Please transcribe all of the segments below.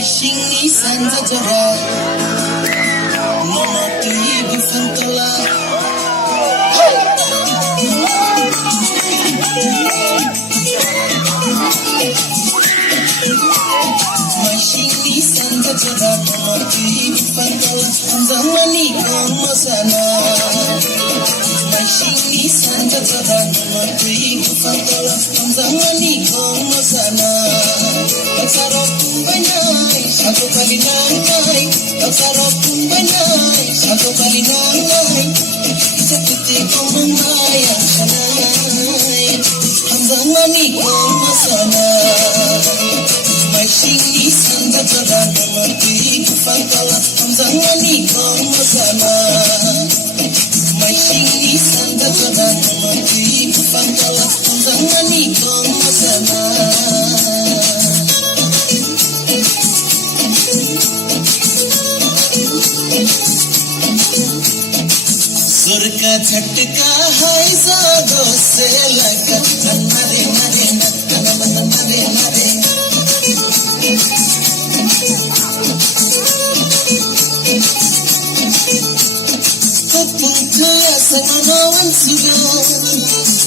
Maishing isan jajara, mama tuhi gufantala. Maishing isan jajara, mama tuhi gufantala. Zamani kama sana. Maishing isan jajara, mama tuhi gufantala. Zamani kama sana. Sarap banay, satu kali nanay. Sarap banay, satu kali nanay. Isa puti ko mamaya sanay. Hanggang maniko masana. May singisan na tara na magpipagpala. Hanggang maniko masana. May singisan na tara na magpipagpala. Hanggang maniko masana. सुर का झटका है ज़ादों से लगा नरे नरे नरे नरे Kupunta sa manawan suga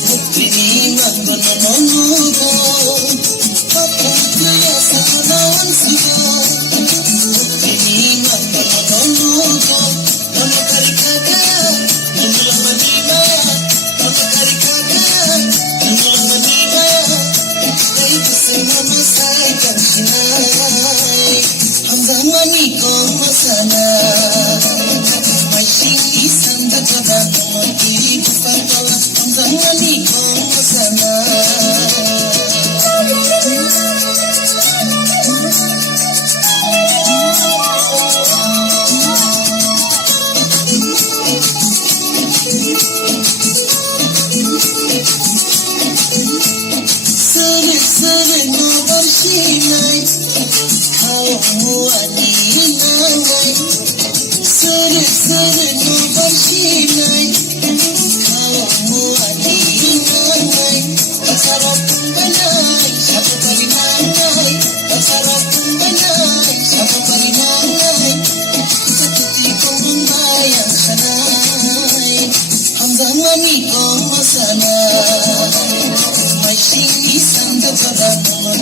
Mutini magbanananuga Kupunta sa manawan suga Mutini magbanananuga Namakarikaga May singisan ka para naman